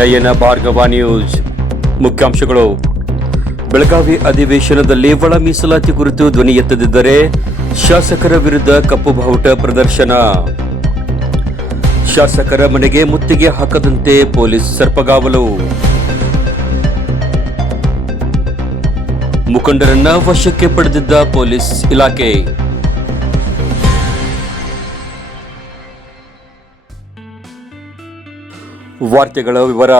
ನಯನ Bhargava news. ಮುಖ್ಯಾಂಶಗಳು. ಬೆಳಗಾವಿ ಅಧಿವೇಶನದಲ್ಲಿ ಒಳ ಮೀಸಲಾತಿ ಕುರಿತು ಧ್ವನಿ ಎತ್ತದಿದ್ದರೆ ಶಾಸಕರ ವಿರುದ್ಧ ಕಪ್ಪು ಬಾವುಟ ಪ್ರದರ್ಶನ. ಶಾಸಕರ ಮನೆಗೆ ಮುತ್ತಿಗೆ ಹಾಕದಂತೆ ಪೊಲೀಸ್ ಸರ್ಪಗಾವಲು. ಮುಖಂಡರನ್ನ ವಶಕ್ಕೆ ಪಡೆದಿದ್ದ ಪೊಲೀಸ್ ಇಲಾಖೆ. ವಾರ್ತೆಗಳ ವಿವರ.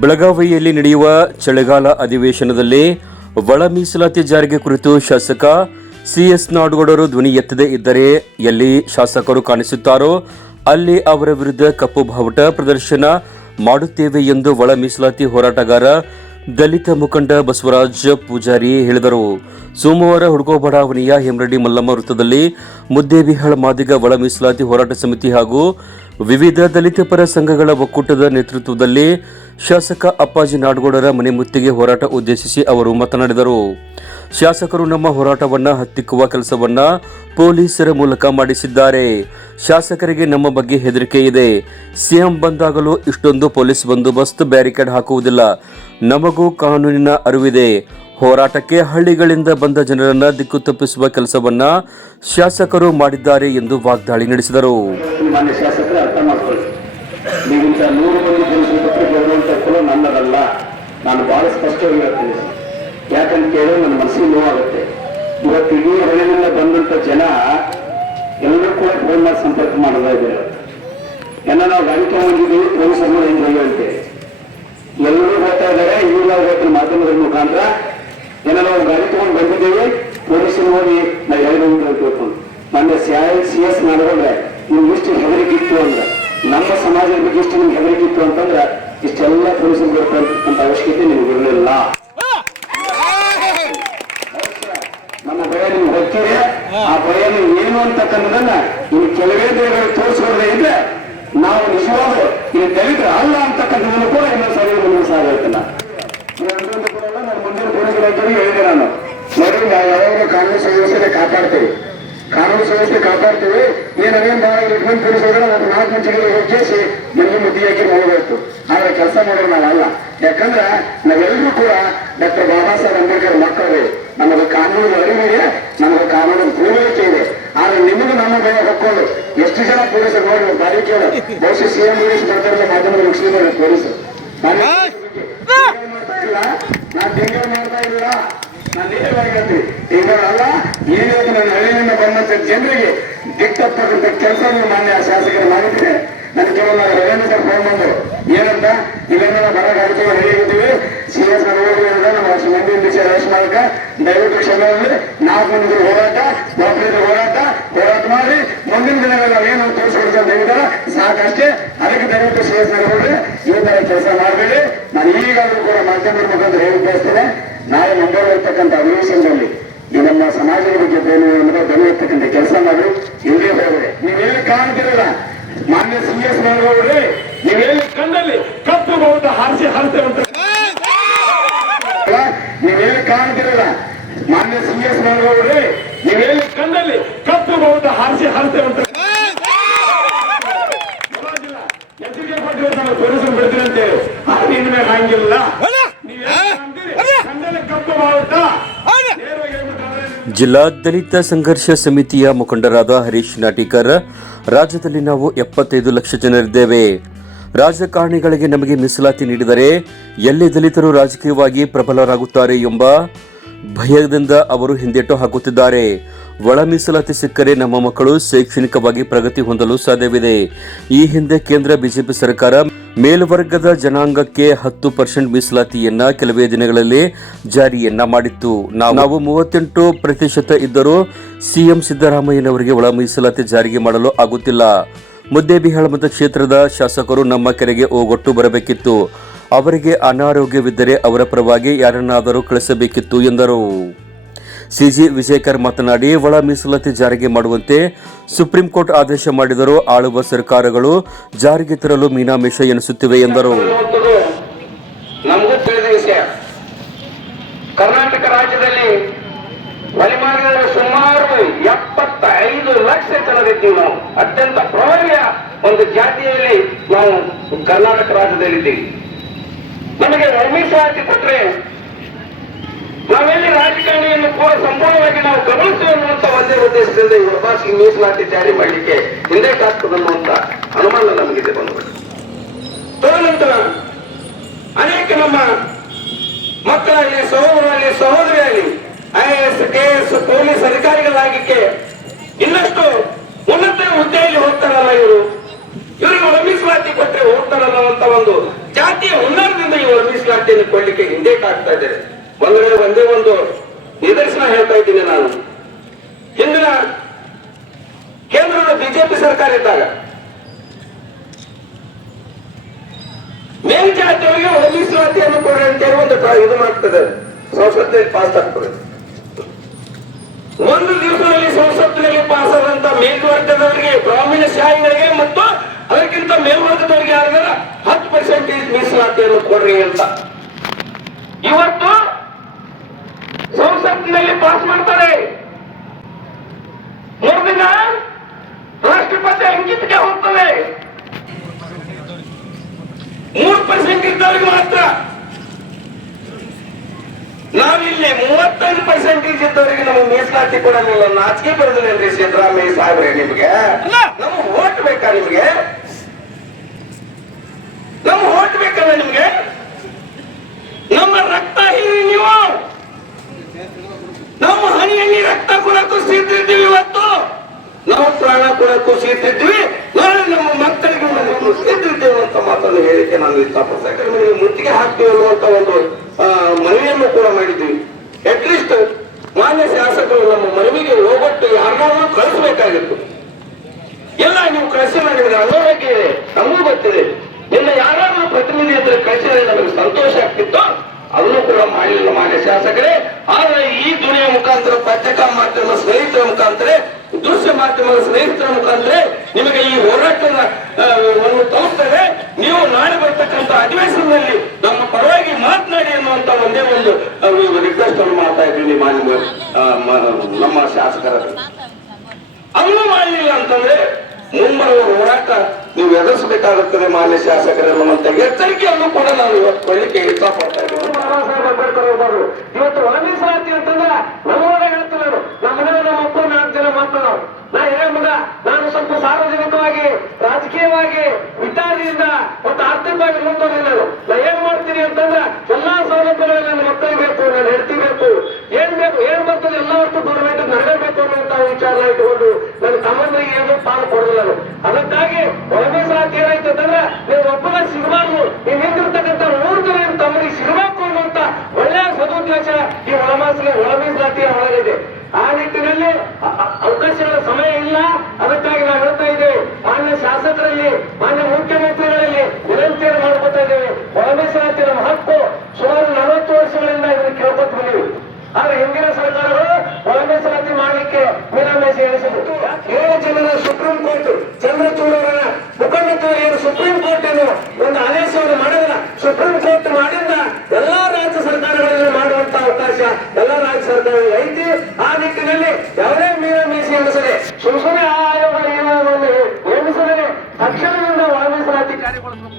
ಬೆಳಗಾವಿಯಲ್ಲಿ ನಡೆಯುವ ಚಳಿಗಾಲ ಅಧಿವೇಶನದಲ್ಲಿ ಒಳ ಮೀಸಲಾತಿ ಜಾರಿಗೆ ಕುರಿತು ಶಾಸಕ ಸಿಎಸ್ ನಾಡಗೌಡರು ಧ್ವನಿ ಎತ್ತದೇ ಇದ್ದರೆ ಎಲ್ಲಿ ಶಾಸಕರು ಕಾಣಿಸುತ್ತಾರೋ ಅಲ್ಲಿ ಅವರ ವಿರುದ್ಧ ಕಪ್ಪು ಬಾವುಟ ಪ್ರದರ್ಶನ ಮಾಡುತ್ತೇವೆ ಎಂದು ಒಳ ಮೀಸಲಾತಿ ಹೋರಾಟಗಾರ ದಲಿತ ಮುಖಂಡ ಬಸವರಾಜ ಪೂಜಾರಿ ಹೇಳಿದರು. ಸೋಮವಾರ ಹುಡುಗೋ ಬಡಾವಣೆಯ ಹೇಮರೆಡ್ಡಿ ಮಲ್ಲಮ್ಮ ವೃತ್ತದಲ್ಲಿ ಮುದ್ದೇಬಿಹಾಳ ಮಾದಿಗ ಒಳ ಮೀಸಲಾತಿ ಹೋರಾಟ ಸಮಿತಿ ಹಾಗೂ ವಿವಿಧ ದಲಿತ ಪರ ಸಂಘಗಳ ಒಕ್ಕೂಟದ ನೇತೃತ್ವದಲ್ಲಿ ಶಾಸಕ ಅಪ್ಪಾಜಿ ನಾಡಗೌಡರ ಮನೆ ಮುತ್ತಿಗೆ ಹೋರಾಟ ಉದ್ದೇಶಿಸಿ ಅವರು ಮಾತನಾಡಿದರು. ಶಾಸಕರು ನಮ್ಮ ಹೋರಾಟವನ್ನು ಹತ್ತಿಕ್ಕುವ ಕೆಲಸವನ್ನ ಪೊಲೀಸರ ಮೂಲಕ ಮಾಡಿಸಿದ್ದಾರೆ. ಶಾಸಕರಿಗೆ ನಮ್ಮ ಬಗ್ಗೆ ಹೆದರಿಕೆ ಇದೆ. ಸಿಎಂ ಬಂದಾಗಲೂ ಇಷ್ಟೊಂದು ಪೊಲೀಸ್ ಬಂದೋಬಸ್ತ್ ಬ್ಯಾರಿಕೇಡ್ ಹಾಕುವುದಿಲ್ಲ. ನಮಗೂ ಕಾನೂನಿನ ಅರಿವಿದೆ. ಹೋರಾಟಕ್ಕೆ ಹಳ್ಳಿಗಳಿಂದ ಬಂದ ಜನರನ್ನ ದಿಕ್ಕು ತಪ್ಪಿಸುವ ಕೆಲಸವನ್ನ ಶಾಸಕರು ಮಾಡಿದ್ದಾರೆ ಎಂದು ವಾಗ್ದಾಳಿ ನಡೆಸಿದರು. ನಾನು ಬಹಳ ಸ್ಪಷ್ಟವಾಗಿ ಹೇಳ್ತೀನಿ. ಯಾಕಂತ ಕೇಳಿದ್ರೆ ನನ್ನ ಮನಸ್ಸಿಗೆ ನೋವಾಗುತ್ತೆ. ಇವತ್ತು ಇಡೀ ಹಳ್ಳಿನಿಂದ ಬಂದಂತ ಜನ ಎಲ್ಲರೂ ಕೂಡ ಫೋನ್ ಮಾಡಿ ಸಂಪರ್ಕ ಮಾಡ್ತಾ ಇದ್ದಾರೆ. ಎಲ್ಲ ನಾವು ಗಾಡಿ ತಗೊಂಡಿದ್ದೀವಿ ಪೊಲೀಸರು ಹೆಂಗ್ ಹೇಳ್ತೇವೆ ಎಲ್ಲರೂ ಹೋಗ್ತಾ ಇದ್ದಾರೆ, ಇವ್ರು ಹೋಗ್ತಾರೆ ಮಾಧ್ಯಮದ ಮುಖಾಂತರ? ಏನೋ ನಾವು ಗಾಡಿ ತಗೊಂಡು ಬಂದಿದ್ದೇವೆ, ಪೊಲೀಸರು ಹೋಗಿ ನಾವು ಎರಡು ತಿಳ್ಕೊಂಡು ನನ್ನ ಸಿ ಎಸ್ ಮಾಡಿದ್ರೆ ನಿಮ್ಗೆ ಇಷ್ಟು ಹೆದರಿಕೆ ಇತ್ತು ಅಂದ್ರೆ, ನಮ್ಮ ಸಮಾಜದ ಬಗ್ಗೆ ಇಷ್ಟು ನಿಮ್ಗೆ ಹೆದರಿಕೆ ಇತ್ತು ಅಂತಂದ್ರೆ, ಇಷ್ಟೆಲ್ಲ ಪೊಲೀಸರು ಬರ್ತಕ್ಕಂಥ ಅವಶ್ಯಕತೆ ನಿಮ್ಗೆ ಇರಲಿಲ್ಲ. ನಮ್ಮ ಭಯ ನಿಮ್ಗೆ ಹೋಗ್ತೀರಿ ಆ ಭಯ ನೀವು ಏನು ಅಂತಕ್ಕಂಥದನ್ನ ಇನ್ನು ಕೆಲವೇ ದಿನಗಳು ತೋರಿಸ್ಕೊಡದೆ ಇದ್ರೆ, ನಾವು ನಿಜವಾಗ್ಲು ಇಲ್ಲಿ ದಲಿತರು ಅಲ್ಲ ಅಂತಕ್ಕಂಥದ್ದನ್ನು ಕೂಡ ಇನ್ನೊಂದು ಸಾವಿರ ಮುಂದೆ ಸಾಗಿರ್ತಿಲ್ಲ ನಾನು ಪೊಲೀಸ್ ಹೇಳಿದೆ ನಾನು. ನೋಡಿ ನಾವು ಯಾವಾಗ ಕಾನೂನು ಸುವ್ಯವಸ್ಥೆ ಕಾಪಾಡ್ತೀವಿ? ಕಾನೂನು ಸುವ್ಯವಸ್ಥೆ ಕಾಪಾಡ್ತೀವಿ ಏನೇನು ಭಾಳ ಇಟ್ಕೊಂಡು ಪೊಲೀಸರು ಒಂದು ನಾಲ್ಕು ಮಂಚಿಗೆ ಹೆಚ್ಚಿಸಿ ಮನೆಗೆ ಮುದ್ದಿಯಾಗಿ ಹೋಗಬೇಕು ಆದ್ರೆ ಕೆಲಸ ಮಾಡೋರು ನಾವಲ್ಲ. ಯಾಕಂದ್ರೆ ನಾವೆಲ್ಲರೂ ಕೂಡ ಡಾಕ್ಟರ್ ಬಾಬಾ ಸಾಹೇಬ್ ಅಂಬೇಡ್ಕರ್ ಮಕ್ಕಳೇ. ನಮಗೆ ಕಾನೂನು ಅರಿವಿದೆ ನಮಗೆ ಕಾನೂನು ತಿಳುವಳಿಕೆ ಇದೆ. ಆದ್ರೆ ನಿಮಗೂ ನಮ್ಮ ಭಯ ಹೊಕ್ಕೊಂಡು ಎಷ್ಟು ಜನ ಪೊಲೀಸರು ನೋಡಿ ಬಾರಿ ಕೇಳ. ಬಹುಶಃ ಸಿಎಂ ಪೊಲೀಸ್ ಬರ್ತಾರಲ್ಲ ಮಾಧ್ಯಮದ ಮುಗಿಸಿದ್ದಾರೆ ಪೊಲೀಸರು. ನಾನು ಮಾಡ್ತಾ ಇಲ್ಲ ನಾನು ತಿಂಗಳು ಮಾಡ್ತಾ ಇಲ್ಲ ನಾನು ನೇರವಾಗಿ ಹೇಳ್ತೀನಿ. ತಿಂಗಳಲ್ಲ ಇವತ್ತು ನನ್ನ ಹಳ್ಳಿಯಿಂದ ಬಂದಂತ ಜನರಿಗೆ ದಿಕ್ಕಪ್ಪಕ್ಕಂತ ಕೆಲಸವನ್ನು ಮಾನ್ಯ ಶಾಸಕರು ಮಾಡಿದ್ರೆ ನನಗೆ ಕೇವಲ ರವೀಂದ್ರ ಸರ್ ಫೋನ್ ಬಂದರು. ಏನಂತ? ಇಲ್ಲೆಲ್ಲ ನಾವು ಹೇಳಿರ್ತೀವಿ ಸಿಎಸ್ ಹೇಳಿದ್ದೀವಿ ಸಿ ಎಸ್ ನಮ್ಮ ಮಂದಿ ವಿಷಯ ರೇಸ್ ಮಾಡಕ ದಯವಿಟ್ಟು ಕ್ಷಮೆಯಲ್ಲಿ ನಾಲ್ಕು ಮಂದಿ ಹೋರಾಟ ಒಬ್ಬರಿಂದ ಹೋರಾಟ ಹೋರಾಟ ಮಾಡಿ ಮುಂದಿನ ದಿನಗಳಲ್ಲಿ ನಾವೇನು ತೋರಿಸ್ಕೊಡ್ತಾ ಹೇಳಿದಾರ, ಸಾಕಷ್ಟೇ. ಅದಕ್ಕೆ ದಯವಿಟ್ಟು ಸಿ ಎಸ್ ನಗರವ್ರೆ ಈ ತರ ಕೆಲಸ ಮಾಡಬೇಡಿ. ನಾನು ಈಗಾಗಲೂ ಕೂಡ ಮಾಧ್ಯಮದ ಮುಖಾಂತರ ಹೇಳಿ ಬಯಸ್ತೇನೆ. ನಾಳೆ ನಂಬರ್ ಇರ್ತಕ್ಕಂಥ ಅಧಿವೇಶನದಲ್ಲಿ ಈ ನಮ್ಮ ಸಮಾಜದ ಬಗ್ಗೆ ಬೇರೆ ಅನ್ನೋದು ಧ್ವನಿ ಇರ್ತಕ್ಕಂಥ ಕೆಲಸ ಮಾಡಿ. ಇಲ್ಲೇ ಹೋಗಿದೆ ನೀವೇನು ಕಾಣ್ತಿರಲ್ಲ. ಮಾನ್ಯ ಸಿ ಎಸ್ ನಗರವ್ರೆ ನೀವೇನು ಕಣ್ಣಲ್ಲಿ ಕಪ್ಪು ಬಹುತ ಹಾರಿಸಿ ಹಾರಿಸ್ತೇವಂತ ನೀವೇನು ಕಾಣ್ತಿರಲ್ಲ? ಮಾನ್ಯ ಸಿ ಎಸ್ ನಗರವ್ರೆ ನೀವೇನು ಕಣ್ಣಲ್ಲಿ ಕಪ್ಪು ಬಹುದ ಹಾರಿಸಿ ಹಾರಿಸ್ತೇವಂತ ಅಂತ ಕೊಟ್ಟಿರೋ ನಾವು ಇನ್ನು ಮೇಲೆ ಹಂಗಿಲ್ಲ ನೀವೇ ಕಂಡಲ್ಲಿ ಕಣ್ಣಲ್ಲಿ ಕಪ್ಪು ಬಾವುಟ ಜಿಲ್ಲಾ ದಲಿತ ಸಂಘರ್ಷ ಸಮಿತಿಯ ಮುಖಂಡರಾದ ಹರೀಶ್ ನಾಟಿಕರ್, ರಾಜ್ಯದಲ್ಲಿ ನಾವು ಎಪ್ಪತ್ತೈದು ಲಕ್ಷ ಜನರಿದ್ದೇವೆ. ರಾಜಕಾರಣಿಗಳಿಗೆ ನಮಗೆ ಮೀಸಲಾತಿ ನೀಡಿದರೆ ಎಲ್ಲಿ ದಲಿತರು ರಾಜಕೀಯವಾಗಿ ಪ್ರಬಲರಾಗುತ್ತಾರೆ ಎಂಬ ಭಯದಿಂದ ಅವರು ಹಿಂದೇಟು ಹಾಕುತ್ತಿದ್ದಾರೆ. ಒಳ ಮೀಸಲಾತಿ ಸಿಕ್ಕರೆ ನಮ್ಮ ಮಕ್ಕಳು ಶೈಕ್ಷಣಿಕವಾಗಿ ಪ್ರಗತಿ ಹೊಂದಲು ಸಾಧ್ಯವಿದೆ. ಈ ಹಿಂದೆ ಕೇಂದ್ರ ಬಿಜೆಪಿ ಸರ್ಕಾರ ಮೇಲ್ವರ್ಗದ ಜನಾಂಗಕ್ಕೆ ಹತ್ತು ಪರ್ಸೆಂಟ್ ಮೀಸಲಾತಿಯನ್ನ ಕೆಲವೇ ದಿನಗಳಲ್ಲಿ ಜಾರಿಯನ್ನ ಮಾಡಿತ್ತು. ನಾವು ಮೂವತ್ತೆಂಟು ಪ್ರತಿಶತ ಇದ್ದರೂ ಸಿಎಂ ಸಿದ್ದರಾಮಯ್ಯನವರಿಗೆ ಒಳ ಮೀಸಲಾತಿ ಜಾರಿಗೆ ಮಾಡಲು ಆಗುತ್ತಿಲ್ಲ. ಮುದ್ದೇಬಿಹಾಳ ಮತಕ್ಷೇತ್ರದ ಶಾಸಕರು ನಮ್ಮ ಕೆರೆಗೆ ಓಗೊಟ್ಟು ಬರಬೇಕಿತ್ತು. ಅವರಿಗೆ ಅನಾರೋಗ್ಯವಿದ್ದರೆ ಅವರ ಪರವಾಗಿ ಯಾರನ್ನಾದರೂ ಕಳಿಸಬೇಕಿತ್ತು ಎಂದರು. ಸಿಜಿ ವಿಜಯಕರ್ ಮಾತನಾಡಿ, ಒಳ ಮೀಸಲಾತಿ ಜಾರಿಗೆ ಮಾಡುವಂತೆ ಸುಪ್ರೀಂ ಕೋರ್ಟ್ ಆದೇಶ ಮಾಡಿದರೂ ಆಳುವ ಸರ್ಕಾರಗಳು ಜಾರಿಗೆ ತರಲು ಮೀನಾಮೇಷ ಎನಿಸುತ್ತಿವೆ ಎಂದರು. ಕರ್ನಾಟಕ ರಾಜ್ಯದಲ್ಲಿ ಸುಮಾರು ಎಪ್ಪತ್ತೈದು ಲಕ್ಷ ಜನರಿದ್ದೀವಿ ನಾವು ಅತ್ಯಂತ ಪ್ರಭಾವಿಯ ಒಂದು ಜಾತಿಯಲ್ಲಿ ನಾವು ಕರ್ನಾಟಕ ರಾಜ್ಯದಲ್ಲಿದ್ದೀವಿ. ನಮಗೆ ಮೀಸಲಾತಿ ಕೊಟ್ರೆ ನಾವೆಲ್ಲಿ ರಾಜಕಾರಣಿಯನ್ನು ಪೂರ ಸಂಪೂರ್ಣವಾಗಿ ನಾವು ಗಮನಿಸುವಂತ ಒಂದೇ ಉದ್ದೇಶದಿಂದ ಈ ಭಾಷೆಗೆ ಮೀಸಲಾತಿ ಜಾರಿ ಮಾಡಲಿಕ್ಕೆ ಹಿಂದೆ ಅನ್ನುವಂತ ಅನುಮಾನ ನಮಗಿದೆ ಬಂದ್ಬಿಟ್ಟು ತದನಂತರ ಅನೇಕ ನಮ್ಮ ಮಕ್ಕಳಾಗಲಿ ಸಹೋದರಾಗಲಿ ಸಹೋದರಿ ಸಹೋದರಿಯಾಗಲಿ, I S, K S police ಅಧಿಕಾರಿಗಳಾಗಿಕ್ಕೆ ಇನ್ನಷ್ಟು ಉನ್ನತ ಹುದ್ದೆಯಲ್ಲಿ ಹೋಗ್ತಾರಲ್ಲ ಇವರು. ಇವರಿಗೆ ಮೀಸಲಾತಿ ಕೊಟ್ಟರೆ ಹೋಗ್ತಾರಲ್ಲ ಅಂತ ಒಂದು ಜಾತಿಯ ಹುನ್ನಾರದಿಂದ ಇವರು ಮೀಸಲಾತಿಯನ್ನು ಕೊಡ್ಲಿಕ್ಕೆ ಹಿಂದೆ ಆಗ್ತಾ ಇದ್ದಾರೆ. ಒಂದೇ ಒಂದು ನಿದರ್ಶನ ಹೇಳ್ತಾ ಇದ್ದೀನಿ ನಾನು. ಹಿಂದಿನ ಕೇಂದ್ರದ ಬಿಜೆಪಿ ಸರ್ಕಾರ ಇದ್ದಾಗ ಮೇಲ್ಜಾತಿಯವರಿಗೆ ಹೊಲೀಸಾತಿಯನ್ನು ಕೊಡ್ರಿ ಅಂತೇಳಿ ಒಂದು ಇದು ಮಾಡ್ತದೆ. ಸಂಸತ್ತಿನಲ್ಲಿ ಪಾಸ್ ಆಗ್ತದೆ. ಒಂದು ದಿವಸದಲ್ಲಿ ಸಂಸತ್ತಿನಲ್ಲಿ ಪಾಸ್ ಆದಂತ ಮೇಲ್ವರ್ಗದವರಿಗೆ, ಬ್ರಾಹ್ಮಣ ಶಾಹಿಗಳಿಗೆ ಮತ್ತು ಅದಕ್ಕಿಂತ ಮೇಲ್ವರ್ಗದವರಿಗೆ ಯಾರಿಗಾರ ಹತ್ತು ಪರ್ಸೆಂಟೇಜ್ ಮೀಸಲಾತಿಯನ್ನು ಕೊಡ್ರಿ ಅಂತ. ಇವತ್ತು ಸಂಸತ್ತಿನಲ್ಲಿ ಪಾಸ್ ಮಾಡ್ತಾರೆ. ಮೂರ್ದಿನ ರಾಷ್ಟ್ರಪತಿ ಅಂಕಿತಕ್ಕೆ ಹೋಗ್ತದೆ. ಮೂರು ಪರ್ಸೆಂಟ್ ಇದ್ದವ್ರಿಗೆ ಮಾತ್ರ. ನಾವಿಲ್ಲಿ ಮೂವತ್ತೈದು ಪರ್ಸೆಂಟೇಜ್ ಇದ್ದವರಿಗೆ ನಮಗೆ ಮೀಸಲಾತಿ ಕೊಡಲಿಲ್ಲ. ನಾಚಿಕೆ ಬರೋದಿಲ್ಲೇನ್ರಿ ಸಿದ್ದರಾಮಯ್ಯ ಸಾಹೇಬ್ರೆ ನಿಮ್ಗೆ. ನಮ್ಗೆ ಓಟ್ ಬೇಕಾ ನಿಮ್ಗೆ? ನಮ್ ಓಟ್ ಬೇಕಲ್ಲ ನಿಮ್ಗೆ? ನಮ್ಮ ರಕ್ತ ಹೀರಿ ನೀವು. ನಮ್ಮ ಹಣೆಯಲ್ಲಿ ರಕ್ತ ಕೊಡಕ್ಕೂ ಇದ್ದೀವಿ ಇವತ್ತು. ನಾವು ಪ್ರಾಣ ಕೊಡಕ್ಕೂ ಸಿದ್ಧಿದ್ವಿ ನಾಳೆ ನಮ್ಮ ಮಕ್ಕಳಿಗೆ ನಾವು ಅಂತ ಮಾತನ್ನು ಹೇಳಿಕೆ ನಾನು ಇಷ್ಟಪಡ್ತಾ ಇದ್ದೇನೆ. ನಿಮಗೆ ಮುತ್ತಿಗೆ ಹಾಕ್ತೀವಿ ಅನ್ನುವಂತ ಒಂದು ಮನವಿಯನ್ನು ಕೂಡ ಮಾಡಿದ್ವಿ ಅಟ್ಲೀಸ್ಟ್ ಮಾನ್ಯ ಶಾಸಕರು ನಮ್ಮ ಮನವಿಗೆ ಹೋಗೊಟ್ಟು ಯಾರನ್ನಾದ್ರೂ ಕಳಿಸ್ಬೇಕಾಗಿತ್ತು. ಎಲ್ಲ ನೀವು ಕಳಿಸಿಲ್ಲ ನಿಮಗೆ ಅನಾರೋಗ್ಯ ಇದೆ ನಮಗೂ ಗೊತ್ತಿದೆ ನಿನ್ನ ಯಾರಾದ್ರೂ ಪ್ರತಿನಿಧಿ ಹತ್ರ ಕಳಿಸಿದ್ರೆ ನಮಗೆ ಸಂತೋಷ ಆಗ್ತಿತ್ತು. ಅದನ್ನು ಕೂಡ ಮಾಡಲಿಲ್ಲ ಮಾನ್ಯ ಶಾಸಕರೇ. ಆದ್ರೆ ಈ ದುನಿಯ ಮುಖಾಂತರ ಪತ್ರಿಕಾ ಮಾಧ್ಯಮ ಸ್ನೇಹಿತರ ಮುಖಾಂತರ ದೃಶ್ಯ ಮಾಧ್ಯಮದ ಸ್ನೇಹಿತರ ಮುಖಾಂತರ ನಿಮಗೆ ಈ ಹೋರಾಟವನ್ನು ತಲುಪ್ತೇವೆ ನೀವು ನಾಳೆ ಬರ್ತಕ್ಕಂಥ ಅಧಿವೇಶನದಲ್ಲಿ ನಮ್ಮ ಪರವಾಗಿ ಮಾತನಾಡಿ ಅನ್ನುವಂತ ಒಂದೇ ಒಂದು ರಿಕ್ವೆಸ್ಟ್ ಅನ್ನು ಮಾಡ್ತಾ ಇದ್ದೀನಿ ಮಾನ್ಯ ನಮ್ಮ ಶಾಸಕರಲ್ಲಿ ಅವನು ಮಾಡಲಿಲ್ಲ ಅಂತಂದ್ರೆ ಮುಂಬರುವ ಹೋರಾಟ ನೀವು ಎದುರಿಸಬೇಕಾಗುತ್ತದೆ ಮಾನ್ಯ ಶಾಸಕರ ಅನ್ನುವಂತ ಎಚ್ಚರಿಕೆಯನ್ನು ಕೂಡ ನಾನು ಇವತ್ತು ಕೊಡಲಿಕ್ಕೆ ಇಷ್ಟಪಡ್ತಾ ಅಂಬೇಡ್ಕರ್ ಇವತ್ತು ಅಂತಂದ್ರೆ ನಮ್ಮ ಹೇಳ್ತಾರೆ ನಮ್ಮ ಮನೆಯ ನಮ್ಮ ಅಪ್ಪ ನಾಲ್ಕು ಜನ ಮಾತಾಡೋ ನಾ ಏನೇ ಮಗ ನಾನು ಸ್ವಲ್ಪ ಸಾರ್ವಜನಿಕವಾಗಿ, ರಾಜಕೀಯವಾಗಿ ವಿಚಾರದಿಂದ ಮತ್ತು ಆರ್ಥಿಕವಾಗಿ ಮುಂದುವರಿ ನಾನು ಏನ್ ಮಾಡ್ತೀನಿ ಅಂತಂದ್ರೆ ಎಲ್ಲಾ ಸೌಲಭ್ಯಗಳು ನನ್ನ ಮಕ್ಕಳಿಗೆ ಬೇಕು ನನ್ನ ಹೆಂಡತಿ ಬೇಕು ಏನ್ ಬೇಕು, ಏನ್ ಬರ್ತದೆ ಎಲ್ಲ ಗೌರ್ಮೆಂಟ್ ನಡೆಯಬೇಕು ಅನ್ನುವಂತ ವಿಚಾರ ಇಟ್ಕೊಂಡು ನನ್ನ ತಮ್ಮಂದ್ರಿಗೆ ಏನು ಪಾಲು ಕೊಡಲಿಲ್ಲ ನಾನು. ಅದಕ್ಕಾಗಿ ಒಳಗೆ ಸಾಧ್ಯ ಏನಾಯ್ತು ಅಂತಂದ್ರೆ, ನೀವು ಒಬ್ಬನ ಸಿಗಬಾರ್ದು ನೀವು ಹಿಂದಿರ್ತಕ್ಕಂಥ ಮೂರು ಜನ ತಮ್ಮನಿಗೆ ಸಿಗಬೇಕು ಒಳ್ಳೆಯ ಸದುದ್ದೇಶ ಈ ಒಳಮಾಸಲ ಒಳ ಮೀಸಲಾತಿಯ ಒಳಗಿದೆ. ಆ ನಿಟ್ಟಿನಲ್ಲಿ ಅವಕಾಶಗಳ ಸಮಯ ಇಲ್ಲ. ಅದಕ್ಕಾಗಿ ನಾವು ಹೇಳ್ತಾ ಇದ್ದೇವೆ, ಮಾನ್ಯ ಶಾಸಕರಲ್ಲಿ, ಮಾನ್ಯ ಮುಖ್ಯಮಂತ್ರಿಗಳಲ್ಲಿ ವಿನಂತಿಯನ್ನು ಮಾಡ್ಕೊತಾ ಇದ್ದೇವೆ. ಒಳ ಮೀಸಲಾತಿ ಸುಮಾರು ನಲವತ್ತು ವರ್ಷಗಳಿಂದ ಇದನ್ನು ಕೇಳ್ಕೊತ ಬಂದಿವೆ. ಆದ್ರೆ ಹಿಂದಿನ ಸರ್ಕಾರಗಳು ಒಳ ಮೀಸಲಾತಿ ಮಾಡಲಿಕ್ಕೆ ಮೀನಾಮೇಶ ಎಣಿಸಿದ್ರು ಏಳು ಜನರ ಸುಪ್ರೀಂ ಕೋರ್ಟ್, ಚಂದ್ರಚೂಡವರ ಮುಖಂಡ ಏನು ಸುಪ್ರೀಂ ಕೋರ್ಟ್ ಏನು ಒಂದು ಆದೇಶವನ್ನು ಮಾಡಿದ್ರ? ಸುಪ್ರೀಂ ಕೋರ್ಟ್ ಮಾಡಿದ ಎಲ್ಲಾ ರಾಜ್ಯ ಸರ್ಕಾರಗಳಲ್ಲಿ ಮಾಡುವಂತ ಅವಕಾಶ ಎಲ್ಲಾ ರಾಜ್ಯ ಸರ್ಕಾರಗಳಿಗೆ ಐತಿ ಆ ನಿಟ್ಟಿನಲ್ಲಿ ಯಾವುದೇ ಮೀನಾಮೇಷ ಎಣಿಸದೆ ಸುಮ್ ಸುಮ್ಮನೆ ಆ ಆಯೋಗ ಈ ಆಯೋಗವನ್ನು ಎಣಿಸದೆ ತಕ್ಷಣದಿಂದ ಒಳ ಮೀಸಲಾತಿ ಕಾರ್ಯಗೊಳಿಸಬೇಕು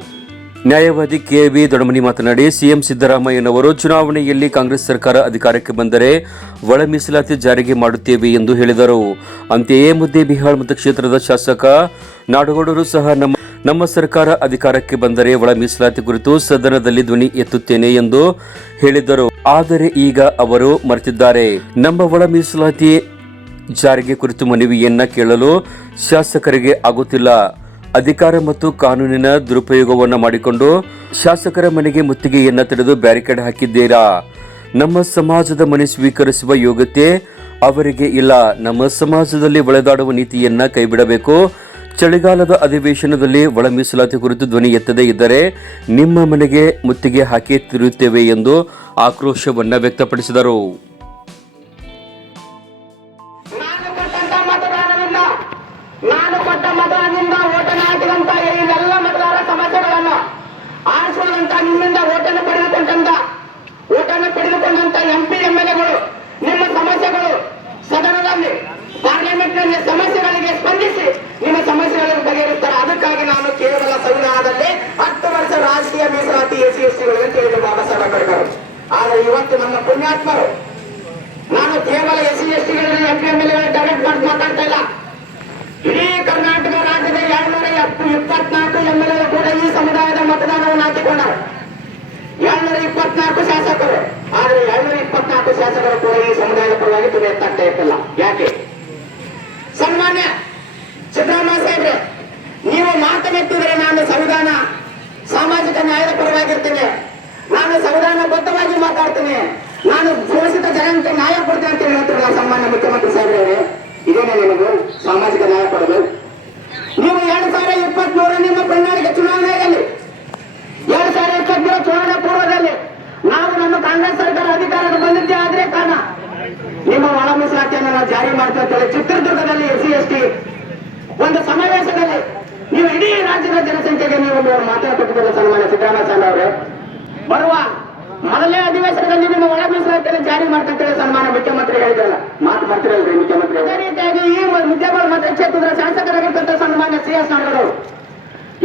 ನ್ಯಾಯವಾದಿ ಕೆವಿ ದೊಡಮನಿ ಮಾತನಾಡಿ, ಸಿಎಂ ಸಿದ್ದರಾಮಯ್ಯನವರು ಚುನಾವಣೆಯಲ್ಲಿ ಕಾಂಗ್ರೆಸ್ ಸರ್ಕಾರ ಅಧಿಕಾರಕ್ಕೆ ಬಂದರೆ ಒಳ ಮೀಸಲಾತಿ ಜಾರಿಗೆ ಮಾಡುತ್ತೇವೆ ಎಂದು ಹೇಳಿದರು. ಅಂತೆಯೇ ಮುದ್ದೆ ಬಿಹಾಳ್ ಮತಕ್ಷೇತ್ರದ ಶಾಸಕ ನಾಡಗೌಡರು ಸಹ ನಮ್ಮ ನಮ್ಮ ಸರ್ಕಾರ ಅಧಿಕಾರಕ್ಕೆ ಬಂದರೆ ಒಳ ಮೀಸಲಾತಿ ಕುರಿತು ಸದನದಲ್ಲಿ ಧ್ವನಿ ಎತ್ತುತ್ತೇನೆ ಎಂದು ಹೇಳಿದರು. ಆದರೆ ಈಗ ಅವರು ಮರೆತಿದ್ದಾರೆ. ನಮ್ಮ ಒಳ ಮೀಸಲಾತಿ ಜಾರಿಗೆ ಕುರಿತು ಮನವಿಯನ್ನ ಕೇಳಲು ಶಾಸಕರಿಗೆ ಆಗುತ್ತಿಲ್ಲ. ಅಧಿಕಾರ ಮತ್ತು ಕಾನೂನಿನ ದುರುಪಯೋಗವನ್ನು ಮಾಡಿಕೊಂಡು ಶಾಸಕರ ಮನೆಗೆ ಮುತ್ತಿಗೆಯನ್ನ ತಡೆದು ಬ್ಯಾರಿಕೇಡ್ ಹಾಕಿದ್ದೀರಾ? ನಮ್ಮ ಸಮಾಜದ ಮನೆ ಸ್ವೀಕರಿಸುವ ಯೋಗ್ಯತೆ ಅವರಿಗೆ ಇಲ್ಲ. ನಮ್ಮ ಸಮಾಜದಲ್ಲಿ ಒಳೆದಾಡುವ ನೀತಿಯನ್ನ ಕೈಬಿಡಬೇಕು. ಚಳಿಗಾಲದ ಅಧಿವೇಶನದಲ್ಲಿ ಒಳ ಮೀಸಲಾತಿ ಕುರಿತು ಧ್ವನಿ ಎತ್ತದೇ ಇದ್ದರೆ ನಿಮ್ಮ ಮನೆಗೆ ಮುತ್ತಿಗೆ ಹಾಕಿ ತಿರುತ್ತೇವೆ ಎಂದು ಆಕ್ರೋಶವನ್ನು ವ್ಯಕ್ತಪಡಿಸಿದರು. ನಾನು ಕೊಟ್ಟ ಮತದಿಂದ ಓಟನ್ನು ಹಾಕಿದಂತ ಎಲ್ಲ ಮತದಾರರ ಸಮಸ್ಯೆಗಳನ್ನು ಆರಿಸುವಂತ ನಿಮ್ಮಿಂದ ಓಟನ್ನು ಪಡೆದುಕೊಂಡಂತ ಓಟನ್ನು ಪಡೆದುಕೊಂಡಂತ ಎಲ್ ಎಗಳು ನಿಮ್ಮ ಸಮಸ್ಯೆಗಳು ಸದನದಲ್ಲಿ ಪಾರ್ಲಿಮೆಂಟ್ನಲ್ಲಿ ಸಮಸ್ಯೆಗಳಿಗೆ ಸ್ಪಂದಿಸಿ ನಿಮ್ಮ ಸಮಸ್ಯೆಗಳನ್ನು ಬಗೆಹರಿಸ್ತಾರೆ. ಅದಕ್ಕಾಗಿ ನಾನು ಕೇವಲ ಸಂವಿಧಾನದಲ್ಲಿ ಹತ್ತು ವರ್ಷ ರಾಷ್ಟ್ರೀಯ ಮೀಸಲಾತಿ ಎಸಿ ಎಸ್ಟಿಗಳು ಅಂತ ಹೇಳಿದ್ರು ಬಾಬಾ ಸಾಹೇಬ್ ಅಂಬೇಡ್ಕರ್. ಆದ್ರೆ ಇವತ್ತು ನಮ್ಮ ಪುಣ್ಯಾತ್ಮರು, ನಾನು ಕೇವಲ ಎಸ್ಸಿ, ಎಸ್ಟಿಗಳಲ್ಲಿ ಎಲ್ ಎಂಎಲ್ಎಗಳು ಡೈರೆಕ್ಟ್ ಮಾತಾಡ್ತಾ ಇಲ್ಲ. ಇಡೀ ಕರ್ನಾಟಕ ರಾಜ್ಯದ ಎರಡ್ನೂರ ಇಪ್ಪತ್ನಾಲ್ಕು ಎಂ ಎಲ್ ಕೂಡ ಈ ಸಮುದಾಯದ ಮತದಾನವನ್ನು ಹಾಕಿಕೊಂಡರು. ಎರಡ್ನೂರ ಇಪ್ಪತ್ನಾಲ್ಕು ಶಾಸಕರು. ಆದ್ರೆ ಎರಡ್ನೂರ ಇಪ್ಪತ್ನಾಲ್ಕು ಶಾಸಕರು ಕೂಡ ಈ ಸಮುದಾಯದ ಪರವಾಗಿ ತುಂಬ ಎತ್ತಾಗ್ತಾ ಇರ್ತಿಲ್ಲ ಯಾಕೆ ಸನ್ಮಾನ್ಯ ಸಿದ್ದರಾಮಯ್ಯ ಸಾಹೇಬ್ರೆ ನೀವು ಮಾತನಾಡ್ತಿದ್ರೆ ನಾನು ಸಂವಿಧಾನ ಸಾಮಾಜಿಕ ನ್ಯಾಯದ ಪರವಾಗಿರ್ತೇನೆ ನಾನು ಸಂವಿಧಾನ ಬದ್ಧವಾಗಿ ಮಾತಾಡ್ತೀನಿ ನಾನು ಶೋಷಿತ ಜನಾಂಗಕ್ಕೆ ನ್ಯಾಯ ಕೊಡ್ತೇನೆ ಅಂತ ಹೇಳ್ತಿರಲ್ಲ ಸನ್ಮಾನ್ಯ ಮುಖ್ಯಮಂತ್ರಿ ಸಾಹೇಬ್ರೆ ಇದೇನೇ ನಿಮಗೂ ಸಾಮಾಜಿಕ ನ್ಯಾಯ ಕೊಡೋದು ನೀವು ಎರಡ್ ಸಾವಿರ ಇಪ್ಪತ್ತ್ ಮೂರ ನಿಮ್ಮ ಪ್ರಣಾಳಿಕೆ ಚುನಾವಣೆಯಲ್ಲಿ ಎರಡ್ ಸಾವಿರ ಇಪ್ಪತ್ಮೂರ ಚುನಾವಣೆ ಪೂರ್ವದಲ್ಲಿ ನಾವು ನಮ್ಮ ಕಾಂಗ್ರೆಸ್ ಸರ್ಕಾರ ಅಧಿಕಾರಕ್ಕೆ ಬಂದಿದ್ದೇ ಆದ್ರೆ ಕಾರಣ ನಿಮ್ಮ ಒಳ ಮೀಸಲಾತಿಯನ್ನು ನಾವು ಜಾರಿ ಮಾಡ್ತಾ ಇದ್ದೇವೆ ಚಿತ್ರದುರ್ಗದಲ್ಲಿ ಎಸ್ ಸಿ ಎಸ್ ಟಿ ಒಂದು ಸಮಾವೇಶದಲ್ಲಿ ನೀವು ಇಡೀ ರಾಜ್ಯದ ಜನಸಂಖ್ಯೆಗೆ ಅವರು ಮಾತಾಡ್ಕೊಟ್ಟಿದ್ದೀರ ಸನ್ಮಾನ್ಯ ಸಿದ್ದರಾಮಯ್ಯ ಅವರೇ. ಬರುವ ಮೊದಲನೇ ಅಧಿವೇಶನದಲ್ಲಿ ನಿಮ್ಮ ಒಳ ಮೀಸಲಾತಿಯನ್ನು ಜಾರಿ ಮಾಡ್ತಂತೇಳಿ ಸನ್ಮಾನ್ಯ ಮುಖ್ಯಮಂತ್ರಿ ಹೇಳಿದ್ರಲ್ಲ, ಮಾತು ಮಾಡ್ತಿರಲ್ರಿ ಮುಖ್ಯಮಂತ್ರಿ ಅದೇ ರೀತಿಯಾಗಿ ಈ ಮುದ್ದೆಗಳು ಮತ ಕ್ಷೇತ್ರದ ಶಾಸಕರಾಗಿರ್ತಂತ ಸನ್ಮಾನ್ಯ ಸಿ ಎಸ್ ನಾಡಗೌಡರು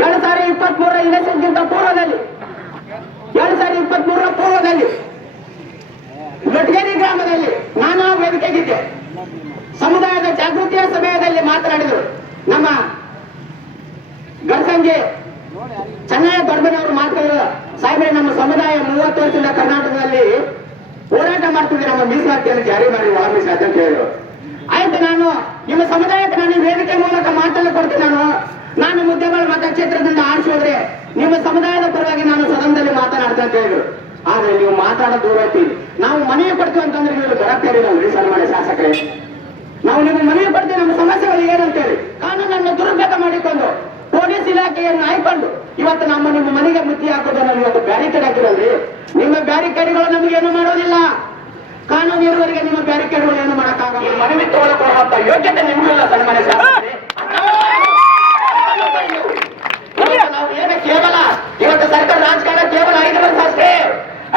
ಎರಡ್ ಸಾವಿರ ಇಪ್ಪತ್ತ್ ಮೂರರ ಇಲೆಕ್ಷನ್ಗಿಂತ ಪೂರ್ವದಲ್ಲಿ, ಎರಡ್ ಸಾವಿರ ಇಪ್ಪತ್ತ್ ಮೂರರ ಪೂರ್ವದಲ್ಲಿ ಲೊಟ್ಗೇರಿ ಗ್ರಾಮದಲ್ಲಿ ನಾನು ವೇದಿಕೆಗಿದ್ದೆ. ಸಮುದಾಯದ ಜಾಗೃತಿಯ ಸಮಯದಲ್ಲಿ ಮಾತನಾಡಿದರು ನಮ್ಮ ಗಣಸಂಖ್ಯೆ ಚೆನ್ನಯ್ಯ ದೊಡ್ಡಬನವರು ಮಾತಾಡ ಸಾಹೇಬ್ರೆ, ನಮ್ಮ ಸಮುದಾಯ ಮೂವತ್ತು ವರ್ಷದಿಂದ ಕರ್ನಾಟಕದಲ್ಲಿ ಹೋರಾಟ ಮಾಡ್ತಿದ್ದೆ ನಮ್ಮ ಮೀಸಲಾತಿಯನ್ನು ಜಾರಿ ಮಾಡಿ ಒಳ ಮೀಸಲಾತಿ ಅಂತ ಆಯ್ತು ನಾನು, ನಿಮ್ಮ ಸಮುದಾಯಕ್ಕೆ ನಾನು ವೇದಿಕೆ ಮೂಲಕ ಮಾತನ್ನು ಕೊಡ್ತೀನಿ ನಾನು. ನಾನು ಮುದ್ದೆಗಳ ಮತಕ್ಷೇತ್ರದಿಂದ ಆರಿಸಿ ಹೋದ್ರೆ ನಿಮ್ಮ ಸಮುದಾಯದ ಪರವಾಗಿ ನಾನು ಸದನದಲ್ಲಿ ಮಾತನಾಡ್ತೇನೆ ಅಂತ ಹೇಳಿದ್ರು. ಆದ್ರೆ ನೀವು ಮಾತಾಡೋ ದೂರ ನಾವು ಮನೆಗೆ ಕೊಡ್ತೀವಿ ಅಂತಂದ್ರೆ ನೀವು ಬರತ್ತೇರಿಲ್ಲಲ್ರಿ ಸನ್ಮಾನ್ಯ ಶಾಸಕರೇ. ನಾವು ನಿಮ್ಮ ಮನವಿ ಕೊಡ್ತೀವಿ, ನಮ್ಮ ಸಮಸ್ಯೆಗಳು ಏನಂತೇಳಿ ಕಾನೂನನ್ನು ದುರುಪಯೋಗ ಮಾಡಿಕೊಂಡು ಪೊಲೀಸ್ ಇಲಾಖೆಯನ್ನು ಆಯ್ಕೊಂಡು ಇವತ್ತು ನಮ್ಮ ನಿಮ್ಮ ಮನೆಗೆ ಮುತ್ತಿ ಹಾಕೋದನ್ನ ಇವತ್ತು ಬ್ಯಾರಿಕೇಡ್ ಹಾಕಿರಲ್ರಿ ನಿಮ್ಮ ಬ್ಯಾರಿಕೇಡ್ಗಳು ಏನು ಮಾಡೋದಿಲ್ಲ. ಕಾನೂನು ಇರುವವರೆಗೆ ನಿಮ್ಮ ಬ್ಯಾರಿಕೇಡ್ಗಳು ಏನು ಮಾಡಕ್ಕಾಗಲ್ಲ. ಮನೆ ಮನವಿ ತಗೊಳ್ಳಕೊಳ್ಳುವಂತ ಯೋಗ್ಯತೆ ನಿಮಗಿಲ್ಲ ಸನ್ಮಾನ್ಯ ಶಾಸಕರೇ. ಇವತ್ತು ನಾವು ಏನು ಕೇವಲ ಇವತ್ತು ಸರ್ಕಾರ ರಾಜಕಾರಣ ಕೇವಲ ಐದು ವರ್ಷ ಅಷ್ಟೇ.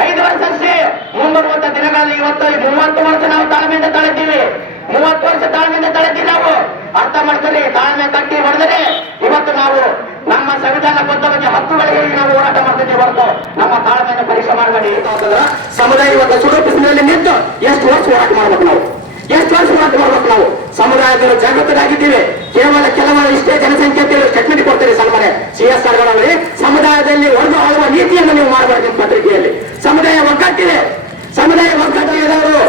ಐದು ವರ್ಷ ಅಷ್ಟೇ. ಮುಂಬರುವಂತ ದಿನಗಳಲ್ಲಿ ಇವತ್ತು ಮೂವತ್ತು ವರ್ಷ ನಾವು ತಾಳ್ಮೆಯಿಂದ ತಳೆದ್ದೀವಿ. ಮೂವತ್ತು ವರ್ಷ ತಾಳ್ಮೆಯಿಂದ ತಳೆದ್ದೀವಿ ನಾವು. ಅರ್ಥ ಮಾಡ್ತಾರೆ ತಾಳ್ಮೆ ಕಟ್ಟಿ ಹೊಡೆದರೆ ನಾವು ನಮ್ಮ ಸಂವಿಧಾನ ಬಗ್ಗೆ ಹಕ್ಕುಗಳಿಗೆ ನಾವು ಹೋರಾಟ ಮಾಡ್ತೇವೆ ಹೊರತು ನಮ್ಮ ತಾಳ್ಮೆಯನ್ನು ಪರೀಕ್ಷೆ ಮಾಡಬೇಡಿ ಅಂತಂದ್ರೆ ಸಮುದಾಯ ಇವತ್ತು ಸುರೂಪಿಸಿನಲ್ಲಿ ನಿಂತು ಎಷ್ಟು ವರ್ಷ ಹೋರಾಟ ಮಾಡ್ಬೇಕು ನಾವು? ಎಷ್ಟು ವರ್ಷ ಹೋರಾಟ ಮಾಡ್ಬೇಕು ನಾವು? ಸಮುದಾಯದಲ್ಲಿ ಜಾಗೃತರಾಗಿದ್ದೀವಿ. ಕೇವಲ ಕೆಲವರು ಇಷ್ಟೇ ಜನಸಂಖ್ಯೆ ಅಂತ ಸ್ಟೇಟ್ಮೆಂಟ್ ಕೊಡ್ತೀರಿ ಸನ್ಮಾನೆ ಸಿ ಎಸ್ ಆರ್ಗಳಲ್ಲಿ ಸಮುದಾಯದಲ್ಲಿ ಒಂದು ಆಳುವ ನೀತಿಯನ್ನು ನೀವು ಮಾಡಬಾರ್ದು ಪತ್ರಿಕೆಯಲ್ಲಿ. ಸಮುದಾಯ ಒಗ್ಗಟ್ಟಿದೆ. ಸಮುದಾಯ ಒಗ್ಗಟ್ಟಿದವರು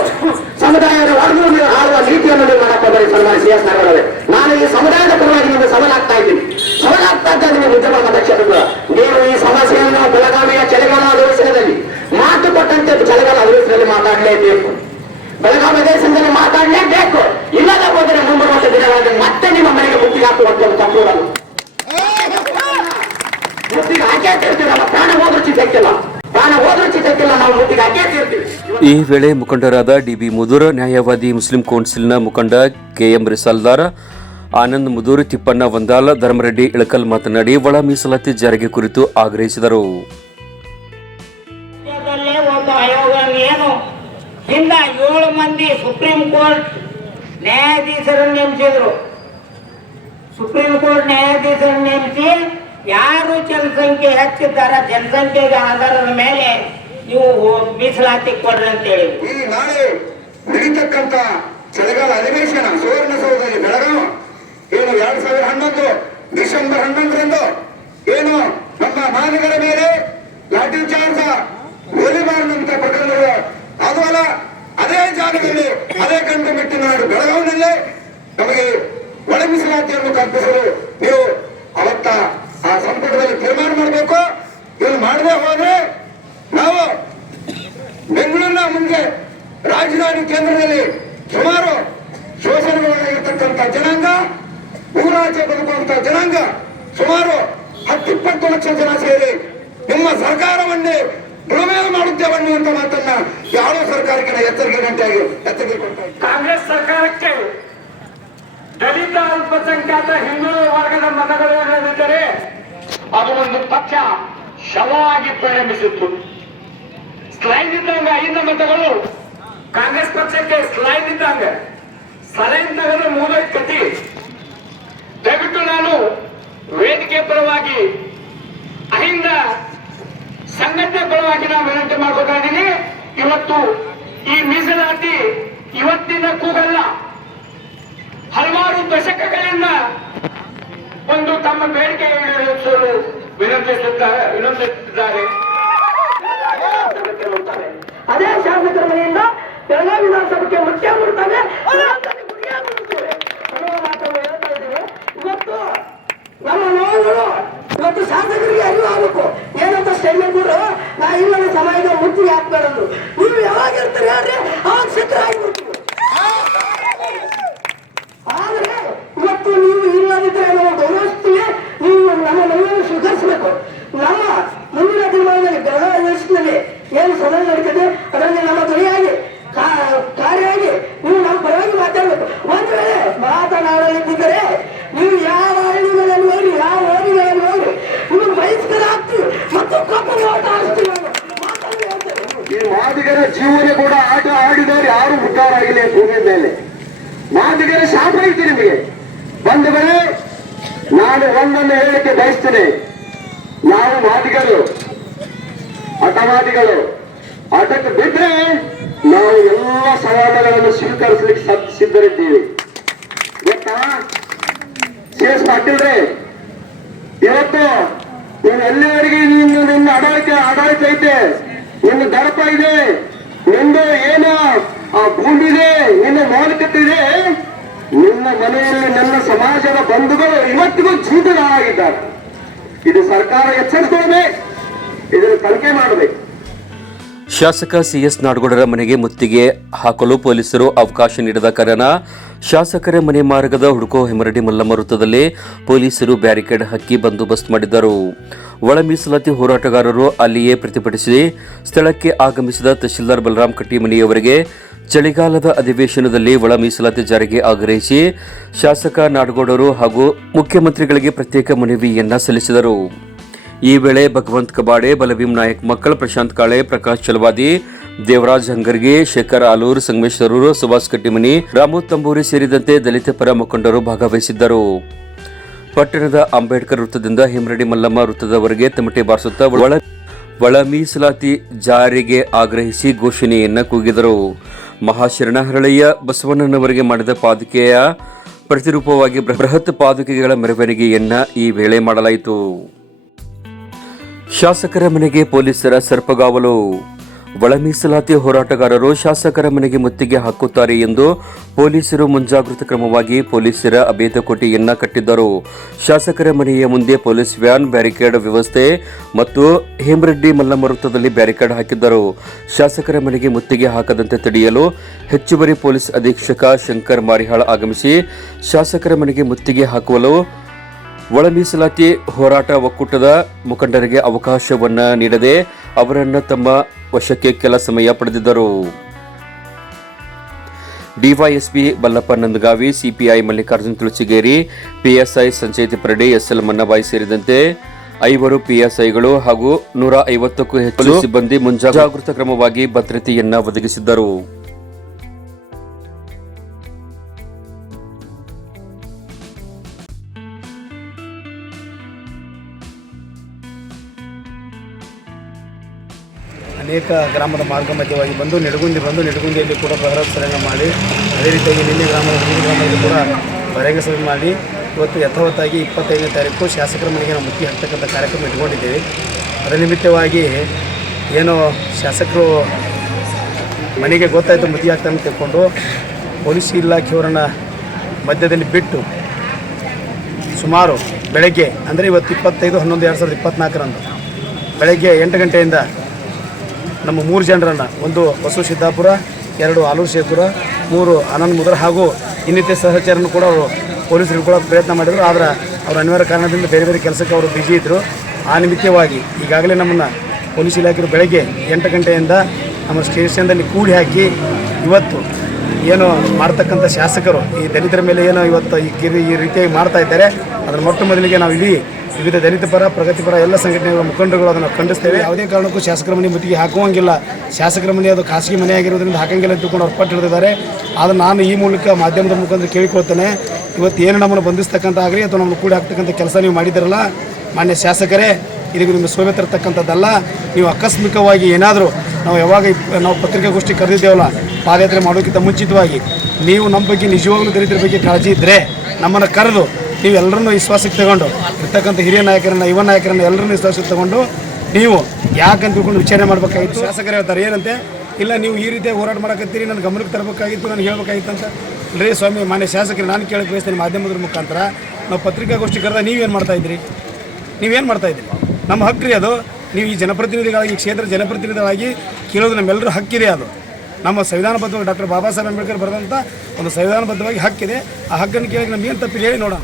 ಸಮುದಾಯದ ವರ್ಗ ಆಳುವ ನೀತಿಯನ್ನು ನೀವು ಮಾಡಕ್ ಹೋಗಬೇಡಿ ಸನ್ಮಾನ ಸಿ ಎಸ್ ಆರ್ಗಳಲ್ಲಿ ನಾನು ಈ ಸಮುದಾಯದ ಪರವಾಗಿ ನಿಮಗೆ ಸವಾಲಾಗ್ತಾ ಇದ್ದೀನಿ ಸವಾಲಾಗ್ತಾ ಇದ್ದ ನೀವು ಉದ್ಯಮ ಮತಕ್ಷೇತ್ರದ ನೀವು ಈ ಸಮಸ್ಯೆಯನ್ನು ಬೆಳಗಾವಿಯ ಚಳಿಗಾಲ ಅಧಿವೇಶನದಲ್ಲಿ ಮಾತು ಕೊಟ್ಟಂತೆ ಚಳಿಗಾಲ ಅಧಿವೇಶನದಲ್ಲಿ ಮಾತಾಡಲೇಬೇಕು ಬೆಳಗಾವಿ ಅಧಿವೇಶನದಲ್ಲಿ ಮಾತಾಡಲೇಬೇಕು ಇಲ್ಲದ ಹೋದರೆ ಮುಂಬರುವಂತ ದಿನಗಳಲ್ಲಿ ಮತ್ತೆ ನಿಮ್ಮ ಮನೆಗೆ ಮುತ್ತಿಗೆ ಹಾಕುವಂತ ಒಂದು ತಪ್ಪುಗಳನ್ನು ಮುತ್ತಿಗೆ ಹಾಕೇ ತಿರ್ತೀರಲ್ಲ ಪ್ರಾಣ ಹೋದ್ರೂ ಚಿತ್ತಕ್ಕಿಲ್ಲ ಪ್ರಾಣ ಹೋದ್ರೂ ಚಿತ್ತಕ್ಕಿಲ್ಲ ನಾವು ಮುತ್ತಿಗೆ ಹಾಕೇ ತಿರ್ತೀವಿ ಈ ವೇಳೆ ಮುಖಂಡರಾದ ಡಿಬಿ ಮುದೂರ, ನ್ಯಾಯವಾದಿ ಮುಸ್ಲಿಂ ಕೌನ್ಸಿಲ್ನ ಮುಖಂಡ ಕೆಎಂ ರಿಸಾಲ್ದಾರ್, ಆನಂದ್ ಮುದೂರ್, ತಿಪ್ಪಣ್ಣ ವಂದಾಲ, ಧರ್ಮರೆಡ್ಡಿ ಇಳಕಲ್ ಮಾತನಾಡಿ ಒಳ ಮೀಸಲಾತಿ ಜಾರಿಗೆ ಕುರಿತು ಆಗ್ರಹಿಸಿದರು. ಹಿಂದ ಏಳು ಮಂದಿ ಸುಪ್ರೀಂ ಕೋರ್ಟ್ ನ್ಯಾಯಾಧೀಶರನ್ನು ನೇಮಿಸಿದ್ರು. ಸುಪ್ರೀಂ ಕೋರ್ಟ್ ನ್ಯಾಯಾಧೀಶರನ್ನು ನೇಮಿಸಿ ಯಾರು ಜನಸಂಖ್ಯೆ ಹೆಚ್ಚಿದ್ದಾರ ಜನಸಂಖ್ಯೆಗೆ ಆಧಾರದ ಮೇಲೆ ನೀವು ಮೀಸಲಾತಿ ಕೊಡ್ರಿ ಅಂತ ಹೇಳಿ. ಈ ನಾಳೆ ನಡೀತಕ್ಕಂತ ಚಳಿಗಾಲ ಅಧಿವೇಶನ ಸುವರ್ಣಸೌಧದಲ್ಲಿ ಬೆಳಗಾವಿ ಏನು ಎರಡ್ ಸಾವಿರ ಹನ್ನೊಂದು, ಡಿಸೆಂಬರ್ ಹನ್ನೊಂದರಂದು ಏನು ನಮ್ಮ ಮಾನವರ ಮೇಲೆ ಲಾಠಿ ಚಾರ್ಜ ಗೋಲಿಬಾರ್ನಂತ ಪ್ರಕರಣಗಳು ಅದು ಅಲ್ಲ, ಅದೇ ಜಾಗದಲ್ಲಿ ಅದೇ ಕಂಡು ಮೆಟ್ಟಿನ ನಾಡು ಬೆಳಗಾವಿನಲ್ಲೇ ನಮಗೆ ಒಳ ಮೀಸಲಾತಿಯನ್ನು ಕಲ್ಪಿಸಲು ನೀವು ಅವತ್ತ ಆ ಸಂಪುಟದಲ್ಲಿ ತೀರ್ಮಾನ ಮಾಡಬೇಕು ಇದು ಮಾಡದೆ ಹೋದ್ರೆ ನಾವು ಮುಂದೆ ರಾಜಧಾನಿ ಕೇಂದ್ರದಲ್ಲಿ ಸುಮಾರು ಶೋಷಣೆಗೊಳಗಾಗಿರ್ತಕ್ಕಂಥ ಜನಾಂಗ ಊರಾಚೆ ಬದುಕುವಂತ ಜನಾಂಗ ಸುಮಾರು ಹತ್ತಿಪ್ಪತ್ತು ಲಕ್ಷ ಜನ ಸೇರಿ ನಿಮ್ಮ ಸರ್ಕಾರವನ್ನೇ ದುರ್ಮೇಲ ಮಾಡುತ್ತೇವೆ ಅನ್ನುವಂತ ಮಾತನ್ನ ಯಾವ ಸರ್ಕಾರಕ್ಕೆ ಎಚ್ಚರಿಕೆ ಗಂಟೆಯಾಗಿ ಎಚ್ಚರಿಕೆ ಕಾಂಗ್ರೆಸ್ ಸರ್ಕಾರಕ್ಕೆ ದಲಿತ ಅಲ್ಪಸಂಖ್ಯಾತ ಹಿಂದೂ ವರ್ಗದ ಮತಗಳು ಏನಿದ್ದರೆ ಅದು ಒಂದು ಪಕ್ಷ ಶವವಾಗಿ ಪರಿಣಮಿಸಿತ್ತು. ಸ್ಲೈಡ್ ಇದ್ದಂಗ ಐದು ಮತಗಳು ಕಾಂಗ್ರೆಸ್ ಪಕ್ಷಕ್ಕೆ ಸ್ಲೈಡ್ ಇದ್ದಂಗ. ಸಲೈನ್ ತೆಗೆದು ಮೂವತ್ತು ಕತಿ ದಯವಿಟ್ಟು ನಾನು ವೇದಿಕೆ ಪರವಾಗಿ ಅಹಿಂದ ಸಂಘಟನೆ ಪರವಾಗಿ ನಾನು ವಿನಂತಿ ಮಾಡ್ಕೊತಾ ಇದ್ದೀನಿ ಇವತ್ತು ಇವತ್ತು ಈ ಮೀಸಲಾತಿ ಇವತ್ತಿನ ಕೂಗಲ್ಲ ಹಲವಾರು ದಶಕಗಳಿಂದ ಒಂದು ತಮ್ಮ ಬೇಡಿಕೆ ಈಡೇರಿಸಲು ವಿನಂತಿಸುತ್ತಾರೆ ವಿನಂತಿಸಿದ್ದಾರೆ ಅದೇ ಶಾಸಕರ ಮನೆಯಿಂದ ಬೆಳಗಾವಿ ವಿಧಾನಸಭೆಗೆ ಮುಖ್ಯ ಬರುತ್ತವೆ ಇವತ್ತು ನಮ್ಮ ನೋವುಗಳು ಇವತ್ತು ಶಾಸಕರಿಗೆ ಅರಿವು ಆಗಬೇಕು ಏನಂತ ಸ್ಟೇಟ್ಮೆಂಟ್ ಕೊಡ್ರು ನಾ ಇಲ್ಲ ಸಮಾಜದ ಮುತ್ತಿಗೆ ಹಾಕ್ಬೇಡಂದ್ರು ನೀವು ಯಾವಾಗ ಇರ್ತೀರಿ ಹೇಳ್ರಿ ಅವಾಗ ಸಿದ್ಧ ಆಗಿಬಿಡ್ತೀವಿ ಆದ್ರೆ ಇವತ್ತು ನೀವು ಇಲ್ಲದಿದ್ರೆ ನಾವು ಗೌರವಿಸ್ತೀವಿ ನೀವು ನಮ್ಮ ಮನೆಯನ್ನು ಸ್ವೀಕರಿಸಬೇಕು ನಮ್ಮ ಮುಂದಿನ ದಿನಮಾನದಲ್ಲಿ ಬೆಳಗಾವಿ ದೇಶದಲ್ಲಿ ಏನು ಸದನ ನಡೀತದೆ ಅದರಲ್ಲಿ ನಮ್ಮ ಧ್ವನಿಯಾಗಿ ಕಾ- ಕಾರ್ಯಾಗಿ ನೀವು ನಮ್ಮ ಪರವಾಗಿ ಮಾತಾಡಬೇಕು ಒಂದು ವೇಳೆ ಮಾತನಾಡಲಿದ್ದರೆ ನೀವು ಯಾವ ಹಳ್ಳಿಗಳಲ್ಲಿ ಹೋಗಿ ಯಾವ ಓದಿಗಳಲ್ಲಿ ಹೋಗಿ ನೀವು ಬಹಿಷ್ಕಾರ ಆಗ್ತೀವಿ ಮತ್ತು ಕಪ್ಪು ಓಟ ಆಡಿಸ್ತೀವಿ ಅನ್ನೋ ಮಾತನ್ನು ಹೇಳ್ತೇವೆ ಈ ಮಾದಿಗರ ಜೀವನ ಕೂಡ ಆಟ ಆಡಿದವರು ಯಾರು ಉದ್ಧಾರ ಆಗಿಲ್ಲ ಈ ಭೂಮಿ ಮೇಲೆ ಮಾದಿಗರ ಶಾಪ ಐತಿ ನಿಮಗೆ ಬಂಧುಗಳೇ ನಾನು ಒಂದನ್ನು ಹೇಳಲಿಕ್ಕೆ ಬಯಸ್ತೇನೆ ನಾವು ಮಾದಿಗರು ಹಠವಾದಿಗಳು? ಹಠಕ್ಕೆ ಬಿದ್ರೆ ನಾವು ಎಲ್ಲ ಸವಾಲುಗಳನ್ನು ಸ್ವೀಕರಿಸಲಿಕ್ಕೆ ಸದ್- ಸಿದ್ಧರಿದ್ದೀವಿ. ಗೊತ್ತಾ? ಸಿ ಮಾಡ್ತಿಲ್ರಿ ಇವತ್ತು ನೀನು ಎಲ್ಲಿವರೆಗೆ ನೀನು ನಿನ್ನ ಆಡಳಿತ ಆಡಳಿತ ಐತೆ. ನಿನ್ನ ದಡಪ ಇದೆ. ನಿಂದು ಏನು ಆ ಭೂಮಿ ಇದೆ, ನಿನ್ನ ಮಾಲೀಕತೆ ಇದೆ. ನಿನ್ನ ಮನೆಯಲ್ಲಿ ನನ್ನ ಸಮಾಜದ ಬಂಧುಗಳು ಇವತ್ತಿಗೂ ಜೀವಿತರಾಗಿದ್ದಾರೆ. ಇದು ಸರ್ಕಾರ ಎಚ್ಚರಿಸಿಕೊಳ್ಳಬೇಕು ಇದನ್ನು ತನಿಖೆ ಮಾಡಬೇಕು. ಶಾಸಕ ಸಿಎಸ್ ನಾಡಗೌಡರ ಮನೆಗೆ ಮುತ್ತಿಗೆ ಹಾಕಲು ಪೊಲೀಸರು ಅವಕಾಶ ನೀಡದ ಕಾರಣ ಶಾಸಕರ ಮನೆ ಮಾರ್ಗದ ಹುಡುಕೋ ಹೆಮರಡಿ ಮಲ್ಲಮ್ಮ ವೃತ್ತದಲ್ಲಿ ಪೊಲೀಸರು ಬ್ಯಾರಿಕೇಡ್ ಹಾಕಿ ಬಂದೋಬಸ್ತ್ ಮಾಡಿದ್ದರು. ಒಳ ಮೀಸಲಾತಿ ಹೋರಾಟಗಾರರು ಅಲ್ಲಿಯೇ ಪ್ರತಿಭಟಿಸಿ ಸ್ಥಳಕ್ಕೆ ಆಗಮಿಸಿದ ತಹಶೀಲ್ದಾರ್ ಬಲರಾಮ್ ಕಟ್ಟಿಮನಿಯವರಿಗೆ ಚಳಿಗಾಲದ ಅಧಿವೇಶನದಲ್ಲಿ ಒಳ ಮೀಸಲಾತಿ ಜಾರಿಗೆ ಆಗ್ರಹಿಸಿ ಶಾಸಕ ನಾಡಗೌಡರು ಹಾಗೂ ಮುಖ್ಯಮಂತ್ರಿಗಳಿಗೆ ಪ್ರತ್ಯೇಕ ಮನವಿಯನ್ನ ಸಲ್ಲಿಸಿದರು. ಈ ವೇಳೆ ಭಗವಂತ್ ಕಬಾಡೆ, ಬಲಭೀಮ್ ನಾಯಕ್ ಮಕ್ಕಳ ಪ್ರಶಾಂತ್ ಕಾಳೆ, ಪ್ರಕಾಶ್ ಚಲವಾದಿ, ದೇವರಾಜ್ ಹಂಗರ್ಗಿ, ಶೇಖರ್ ಆಲೂರ್ ಸಂಗಮೇಶ್ ತರೂರು ಸುಭಾಷ್ ಕಟ್ಟಿಮನಿ, ರಾಮು ತಂಬೂರಿ ಸೇರಿದಂತೆ ದಲಿತ ಪರ ಮುಖಂಡರು ಭಾಗವಹಿಸಿದ್ದರು. ಪಟ್ಟಣದ ಅಂಬೇಡ್ಕರ್ ವೃತ್ತದಿಂದ ಹಿಮರಡಿ ಮಲ್ಲಮ್ಮ ವೃತ್ತದವರೆಗೆ ತಮಟೆ ಬಾರಿಸುತ್ತಾ ಒಳ ಒಳ ಮೀಸಲಾತಿ ಜಾರಿಗೆ ಆಗ್ರಹಿಸಿ ಘೋಷಣೆಯನ್ನ ಕೂಗಿದರು. ಮಹಾಶರಣಹರಳಯ್ಯ ಬಸವಣ್ಣನವರಿಗೆ ಮಾಡಿದ ಪಾದುಕೆಯ ಪ್ರತಿರೂಪವಾಗಿ ಬೃಹತ್ ಪಾದುಕೆಗಳ ಮೆರವಣಿಗೆಯನ್ನ ಈ ವೇಳೆ ಮಾಡಲಾಯಿತು. ಶಾಸಕರ ಮನೆಗೆ ಪೊಲೀಸರ ಸರ್ಪಗಾವಲು ಒಳ ಮೀಸಲಾತಿ ಹೋರಾಟಗಾರರು ಶಾಸಕರ ಮನೆಗೆ ಮುತ್ತಿಗೆ ಹಾಕುತ್ತಾರೆ ಎಂದು ಪೊಲೀಸರು ಮುಂಜಾಗೃತ ಕ್ರಮವಾಗಿ ಪೊಲೀಸರ ಅಭೇದ ಕೋಟೆಯನ್ನ ಕಟ್ಟಿದ್ದರು. ಶಾಸಕರ ಮನೆಯ ಮುಂದೆ ಪೊಲೀಸ್ ವ್ಯಾನ್, ಬ್ಯಾರಿಕೇಡ್ ವ್ಯವಸ್ಥೆ ಮತ್ತು ಹೇಮರೆಡ್ಡಿ ಮಲ್ಲಮ್ಮ ವೃತ್ತದಲ್ಲಿ ಬ್ಯಾರಿಕೇಡ್ ಹಾಕಿದ್ದರು. ಶಾಸಕರ ಮನೆಗೆ ಮುತ್ತಿಗೆ ಹಾಕದಂತೆ ತಡೆಯಲು ಹೆಚ್ಚುವರಿ ಪೊಲೀಸ್ ಅಧೀಕ್ಷಕ ಶಂಕರ್ ಮಾರಿಹಾಳ್ ಆಗಮಿಸಿ ಶಾಸಕರ ಮನೆಗೆ ಮುತ್ತಿಗೆ ಹಾಕುವಲು ಒಳ ಮೀಸಲಾತಿ ಹೋರಾಟ ಒಕ್ಕೂಟದ ಮುಖಂಡರಿಗೆ ಅವಕಾಶವನ್ನ ನೀಡದೆ ಅವರನ್ನ ತಮ್ಮ ವಶಕ್ಕೆ ಕೆಲ ಸಮಯ ಪಡೆದಿದ್ದರು. DYSP Ballappa Nandagavi CPI Mallikarjun Tulasigeri PSI Sancheti Parade SL Mannabai ಸೇರಿದಂತೆ ಐವರು ಪಿಎಸ್ಐಗಳು ಹಾಗೂ ನೂರ ಐವತ್ತಕ್ಕೂ ಹೆಚ್ಚು ಸಿಬ್ಬಂದಿ ಮುಂಜಾಗ್ರತಾ ಕ್ರಮವಾಗಿ ಭದ್ರತೆಯನ್ನ ಒದಗಿಸಿದ್ದರು. ಅನೇಕ ಗ್ರಾಮದ ಮಾರ್ಗ ಮಧ್ಯವಾಗಿ ಬಂದು ನಿಡಗುಂದಿ ಬಂದು ನಿಡಗುಂದಿಯಲ್ಲಿ ಕೂಡ ಬಹಿರಂಗ ಮಾಡಿ, ಅದೇ ರೀತಿಯಾಗಿ ನಿನ್ನೆ ಗ್ರಾಮದ ಹಿಂದಿ ಗ್ರಾಮದಲ್ಲಿ ಕೂಡ ಬಹಿರಂಗ ಸಭೆ ಮಾಡಿ, ಇವತ್ತು ಯಥಾವತ್ತಾಗಿ ಇಪ್ಪತ್ತೈದನೇ ತಾರೀಕು ಶಾಸಕರ ಮನೆಗೆ ನಾವು ಮುಖ್ಯ ಹಾಕ್ತಕ್ಕಂಥ ಕಾರ್ಯಕ್ರಮ ಇಟ್ಕೊಂಡಿದ್ದೇವೆ. ಅದರ ನಿಮಿತ್ತವಾಗಿ ಏನು ಶಾಸಕರು ಮನೆಗೆ ಗೊತ್ತಾಯಿತು ಮುತ್ತಿ ಆಗ್ತಾನೆ ತಿಳ್ಕೊಂಡು ಪೊಲೀಸ್ ಇಲಾಖೆಯವರನ್ನು ಮಧ್ಯದಲ್ಲಿ ಬಿಟ್ಟು ಸುಮಾರು ಬೆಳಗ್ಗೆ, ಅಂದರೆ ಇವತ್ತು ಇಪ್ಪತ್ತೈದು, ಹನ್ನೊಂದು, ಎರಡು ಸಾವಿರದ ಇಪ್ಪತ್ತ್ನಾಲ್ಕರಂದು ಬೆಳಗ್ಗೆ ಎಂಟು ಗಂಟೆಯಿಂದ ನಮ್ಮ ಮೂರು ಜನರನ್ನು, ಒಂದು ಬಸವ ಸಿದ್ದಾಪುರ, ಎರಡು ಆಲೂರು ಶೇಖುರ ಮೂರು ಆನಂದ್ ಮುದ್ರ ಹಾಗೂ ಇನ್ನಿತ್ಯ ಸಹಚರನ್ನು ಕೂಡ ಅವರು ಪೊಲೀಸರು ಕೂಡ ಪ್ರಯತ್ನ ಮಾಡಿದರು. ಆದರೆ ಅವರ ಅನಿವಾರ್ಯ ಕಾರಣದಿಂದ ಬೇರೆ ಬೇರೆ ಕೆಲಸಕ್ಕೆ ಅವರು ಬ್ಯುಸಿ ಇದ್ದರು ಆ ನಿಮಿತ್ತವಾಗಿ ಈಗಾಗಲೇ ನಮ್ಮನ್ನು ಪೊಲೀಸ್ ಇಲಾಖೆಯವರು ಬೆಳಗ್ಗೆ ಎಂಟು ಗಂಟೆಯಿಂದ ನಮ್ಮ ಸ್ಟೇಷನ್ದಲ್ಲಿ ಕೂಡಿ ಹಾಕಿ ಇವತ್ತು ಏನು ಮಾಡ್ತಕ್ಕಂಥ ಶಾಸಕರು ಈ ದಲಿತರ ಮೇಲೆ ಏನೋ ಇವತ್ತು ಈ ಕಿರಿ ಈ ರೀತಿಯಾಗಿ ಮಾಡ್ತಾ ಇದ್ದಾರೆ. ಅದರ ಮೊಟ್ಟ ಮೊದಲಿಗೆ ನಾವು ಇಡೀ ವಿವಿಧ ದಲಿತ ಪರ ಪ್ರಗತಿಪರ ಎಲ್ಲ ಸಂಘಟನೆಗಳ ಮುಖಂಡರುಗಳು ಅದನ್ನು ಖಂಡಿಸ್ತೇವೆ. ಯಾವುದೇ ಕಾರಣಕ್ಕೂ ಶಾಸಕರ ಮನೆ ಮುತ್ತಿಗೆ ಹಾಕುವಂಗಿಲ್ಲ. ಶಾಸಕರ ಮನೆ ಅದು ಖಾಸಗಿ ಮನೆ ಆಗಿರೋದ್ರಿಂದ ಹಾಕಂಗಿಲ್ಲ ಅಂತ ತಿಳ್ಕೊಂಡು ಅವ್ರು ಪಟ್ಟು ಹಿಡಿದಿದ್ದಾರೆ. ಆದರೆ ನಾನು ಈ ಮೂಲಕ ಮಾಧ್ಯಮದ ಮುಖಾಂತರ ಕೇಳಿಕೊಳ್ತೇನೆ. ಇವತ್ತು ಏನು ನಮ್ಮನ್ನು ಬಂಧಿಸ್ತಕ್ಕಂಥ ಆಗಲಿ ಅಥವಾ ನಮ್ಮನ್ನು ಕೂಡಿ ಹಾಕ್ತಕ್ಕಂಥ ಕೆಲಸ ನೀವು ಮಾಡಿದ್ದೀರಲ್ಲ, ಮಾನ್ಯ ಶಾಸಕರೇ ಇದಕ್ಕೆ ನಿಮ್ಮ ಶೋಭೆ ತರತಕ್ಕಂಥದ್ದಲ್ಲ. ನೀವು ಆಕಸ್ಮಿಕವಾಗಿ ಏನಾದರೂ ನಾವು ಯಾವಾಗ ನಾವು ಪತ್ರಿಕಾಗೋಷ್ಠಿ ಕರೆದಿದ್ದೇವಲ್ಲ, ಪಾದಯಾತ್ರೆ ಮಾಡೋಕ್ಕಿಂತ ಮುಂಚಿತವಾಗಿ ನೀವು ನಮ್ಮ ಬಗ್ಗೆ ನಿಜವಾಗ್ಲೂ ದಲಿತರ ಬಗ್ಗೆ ಕಾಳಜಿ ಇದ್ದರೆ ನಮ್ಮನ್ನು ಕರೆದು ನೀವು ಎಲ್ಲರನ್ನೂ ವಿಶ್ವಾಸಕ್ಕೆ ತಗೊಂಡು, ಇರ್ತಕ್ಕಂಥ ಹಿರಿಯ ನಾಯಕರನ್ನ, ಯುವ ನಾಯಕರನ್ನ ಎಲ್ಲರನ್ನೂ ವಿಶ್ವಾಸಕ್ಕೆ ತಗೊಂಡು ನೀವು ಯಾಕಂತ ತಿಳ್ಕೊಂಡು ವಿಚಾರಣೆ ಮಾಡಬೇಕಾಗಿತ್ತು? ಶಾಸಕರು ಹೇಳ್ತಾರೆ, ಏನಂತೆ? ಇಲ್ಲ, ನೀವು ಈ ರೀತಿಯಾಗಿ ಹೋರಾಟ ಮಾಡಕತ್ತೀರಿ, ನನ್ನ ಗಮನಕ್ಕೆ ತರಬೇಕಾಗಿತ್ತು ನಾನು ಹೇಳ್ಬೇಕಾಗಿತ್ತು ಅಂತ. ರೇ ಸ್ವಾಮಿ, ಮಾನ್ಯ ಶಾಸಕರು, ನಾನು ಕೇಳಕ್ಕೆ ಬಯಸ್ತೇನೆ ಮಾಧ್ಯಮದ ಮುಖಾಂತರ, ನಾವು ಪತ್ರಿಕಾಗೋಷ್ಠಿ ಕರೆದ ನೀವೇನು ಮಾಡ್ತಾ ಇದ್ರಿ? ನೀವೇನು ಮಾಡ್ತಾ ಇದ್ರಿ? ನಮ್ಮ ಹಕ್ಕು ರೀ ಅದು. ನೀವು ಈ ಜನಪ್ರತಿನಿಧಿಗಳಾಗಿ, ಈ ಕ್ಷೇತ್ರ ಜನಪ್ರತಿನಿಧಿಗಳಾಗಿ ಕೇಳೋದು ನಮ್ಮೆಲ್ಲರೂ ಹಕ್ಕಿದೆ ಅದು. ನಮ್ಮ ಸಂವಿಧಾನಬದ್ಧವಾಗಿ ಡಾಕ್ಟರ್ ಬಾಬಾ ಸಾಹೇಬ್ ಅಂಬೇಡ್ಕರ್ ಬರೆದಂಥ ಒಂದು ಸಂವಿಧಾನಬದ್ಧವಾಗಿ ಹಕ್ಕಿದೆ. ಆ ಹಕ್ಕನ್ನು ಕೇಳಿ ಏನು ತಪ್ಪಿದೆ ಹೇಳಿ ನೋಡೋಣ.